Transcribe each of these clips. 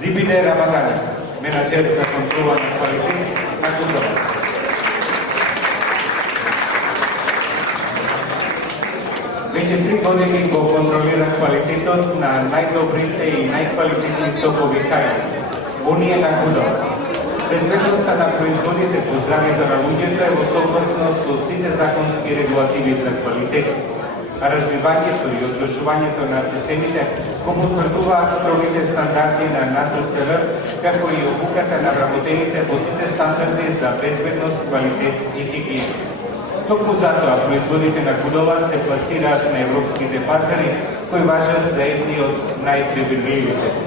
Зибине Рамадани, менеджер за контрола на квалитет на Гудова. Веќе 3 години го контролира квалитетот на најдобрите и најквалитетни сокови кај нас. Оние на Гудова. Безбедноста на производите по здравјето на луѓето е во согласност со сите законски регулативи за квалитет, а развивањето и одржувањето на системите го потврдуваат строгите стандарди на НССР, како и обуката на вработените по сите стандарди за безбедност, квалитет и хигиена. Токму затоа производите на Гудова се пласираат на европските пазари, кои важат за едни од најпривилегираните.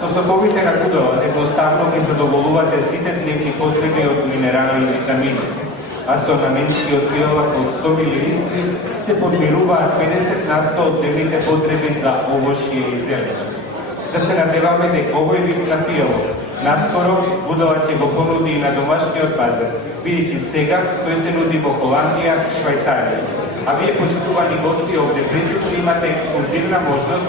Со соковите на Гудова едноставно ги задоволувате сите дневни потреби од минерали и витамини, а со наменскиот прилог од 100 мл се подмируваат 50% од дневните потреби за овошје и зелено. Да се надеваме дека овој вид на прилог наскоро Гудова ќе го понуди и на домашниот пазар, бидејќи сега тој се нуди во Холандија и Швајцарија. А вие, почитувани гости овде присутни, имате ексклузивна можност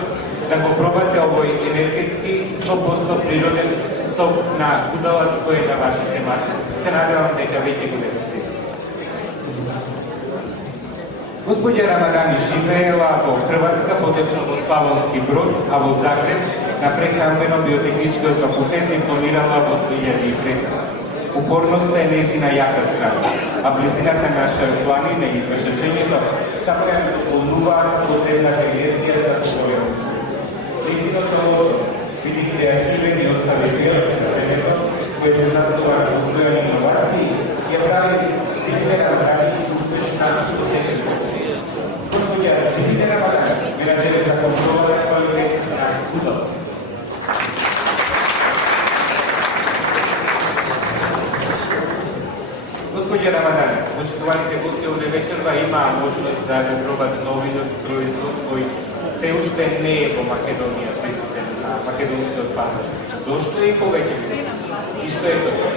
да го пробате овој енергетски 100% природен сок на Гудова кој е на вашите маси. Се надевам дека веќе го дегустирате. Господја Рамадани живеела во Хрватска, поточно во Славонски Брод, а во Загреб на прехранбено-биотехничкиот факултет дипломирала во 2003. Упорноста е нејзина јака страна, а близината на планина и пешачењето само ја дополнуваат потребната енергија за поголем успех. Нејзиното бидејќи активен и остави биотехничкиот кој се засува на постојани инновации, ја прави Зибине Рамадани успешна во секој случај. Господја Зибине Рамадани, менеджер за контрола на квалитет на Гудова. Господја Рамадани, почитуваните гости овде вечерва имаа можност да го пробат новиот производ кој се уште не е во Македонија присутен на македонскиот пазар. Зошто и повеќе би присутен? И што е тоа?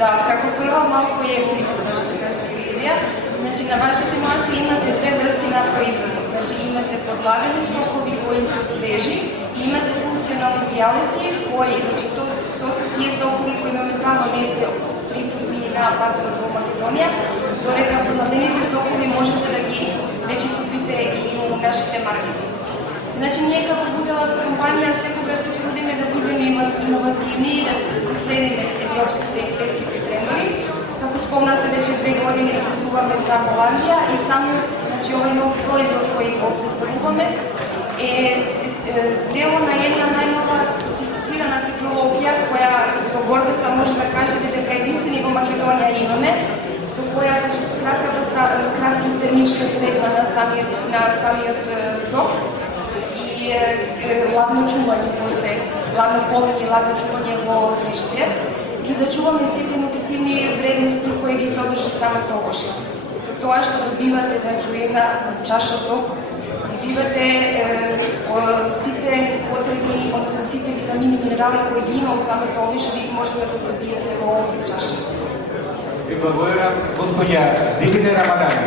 Да, како прво малку е присутно, што кажете Илија. Значи, на вашите маси имате две врсти на производ. Значи, имате подлагани сокови кои се свежи и имате функционални јалеци кои, значи, тоа се тие сокови кои моментално не се присутни на пазарот во Македонија, додека подладените сокови можете да ги веќе купите и во нашите маркети. Значи, ние како Гудова компанија секогаш се трудиме да будеме иновативни и да следиме европските и светските трендови. Како спомнате, веќе 2 години излезуваме за Холандија и самиот, значи, овој нов производ кој го представуваме е дело на една најнова софистицирана технологија која со гордост може да кажете дека единствени во Македонија имаме, со која, значи, со кратки термички третма на самиот сок и ладно чување после, ладно полење и ладно чување во фриштер, ги зачуваме сите нутритивни вредности кои ги содржи самото овошје. Тоа што добивате, значи, една чаша сок, добивате сите потребни, односно сите витамини и минерали кои ги има во самото овошје, ви можете да го добиете во овој чаша. Ви благодарам, господја Зибине Рамадани.